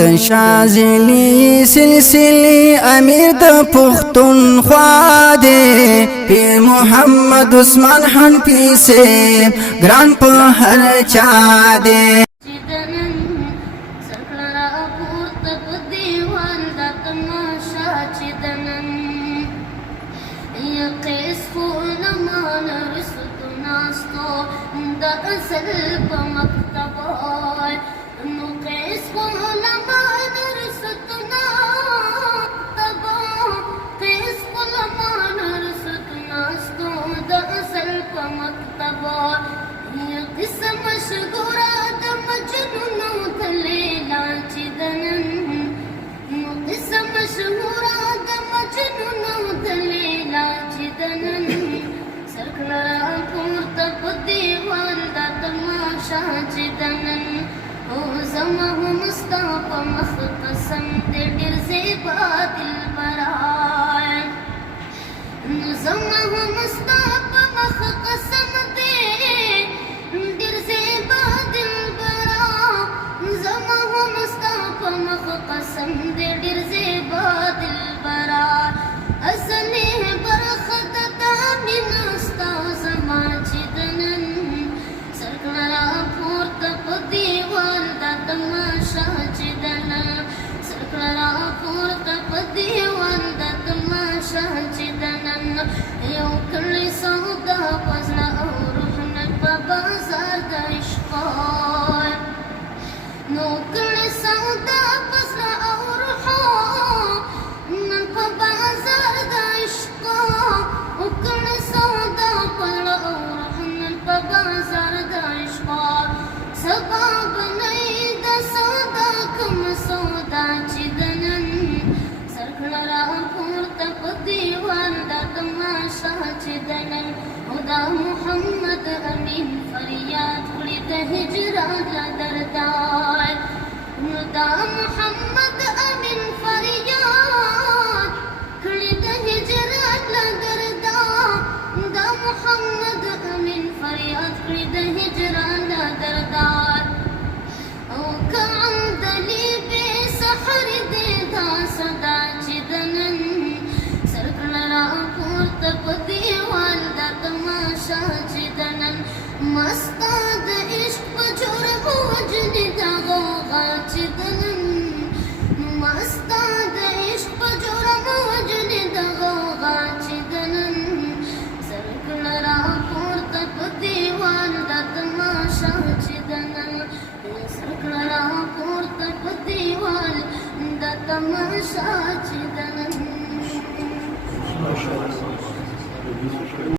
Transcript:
د شازلی سلسلی امیر د پختونخوا دی پیر محمد عثمان حنفی ګران په هر چا دی محمد امین فریاد کړی د هجران لا دردای دا محمد امین فریاد کړی د هجران لا دردای دا محمد امین فریاد کړی د هجران لا دردای او کان دلی به سحر دې دا صدا چې دنن سرکړه پورته پدیوال دا تماشا چې دنن مستا د عشق په جرم وجنې دا غوغا چې دنن مستا د عشق په جرم وجنې دا غوغا چې دنن سرکړه پورته پدیوال دا تماشا چې دنن سرکړه پورته پدیوال دا تماشا چې دنن